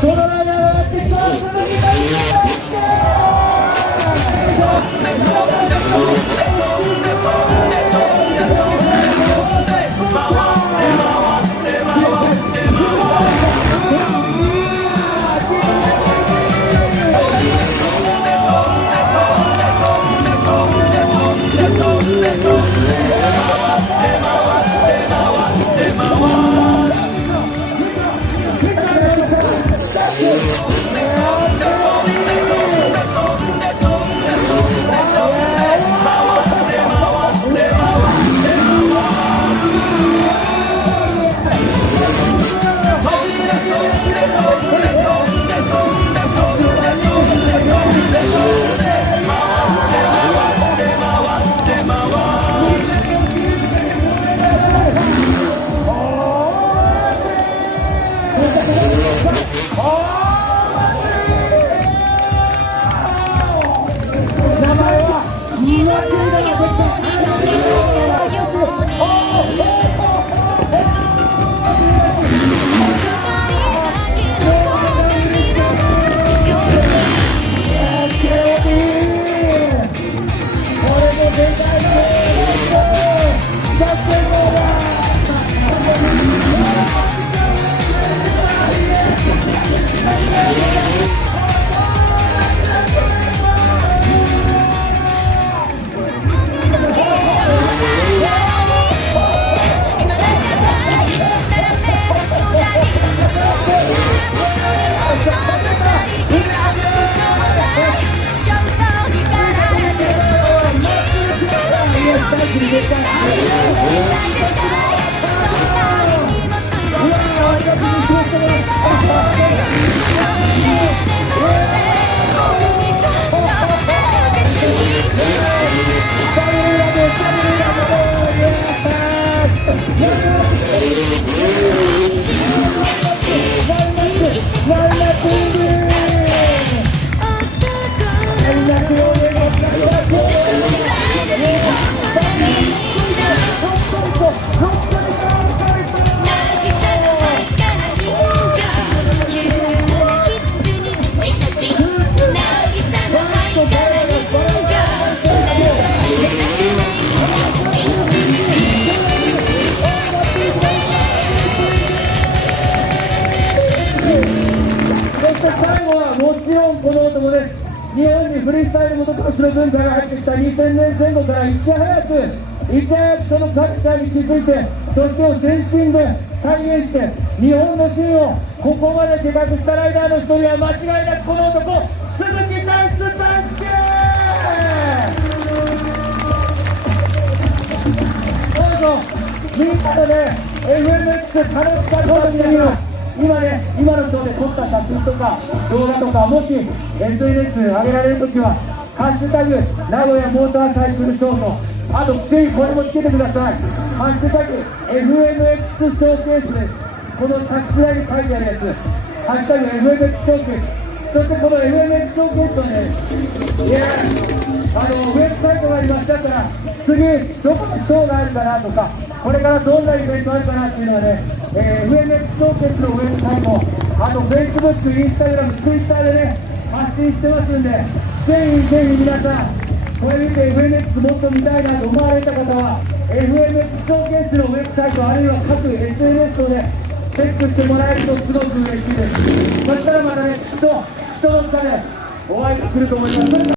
そのライナーがやってきた。鈴木大この男です。日本にフリースタイルモトクロスの文化が入ってきた2000年前後からいち早くそのカルチャーに気づいて、そしてを全身で再現して日本のシーンをここまで手掛けしたライダーの一人は間違いなくこの男、鈴木大輔大輔。どうぞみんなでね FMX 楽しかったという今のショーで撮った写真とか動画とか、もし SNS 上げられるときは「ハッシュタグ名古屋モーターサイクルショー」と、あとぜひこれもつけてください。ハッシュタグ FMX ショーケースです。この着地台に書いてあるやつ、ハッシュタグ FMX ショーケース。そしてこの FMX ショーケースとね、ウェブサイトがありましたから次どこのショーがあるかなとか、これからどんなイベントあるかなっていうのはね、FMX ショーケースのウェブサイト、あと Facebook、Instagram、Twitter でね発信してますんで、ぜひ皆さんこれ見て FMX もっと見たいなと思われた方は FMX ショーケースのウェブサイト、あるいは各 SNS をねチェックしてもらえるとすごく嬉しいです。そしたらまたね人の差でお会いすると思います。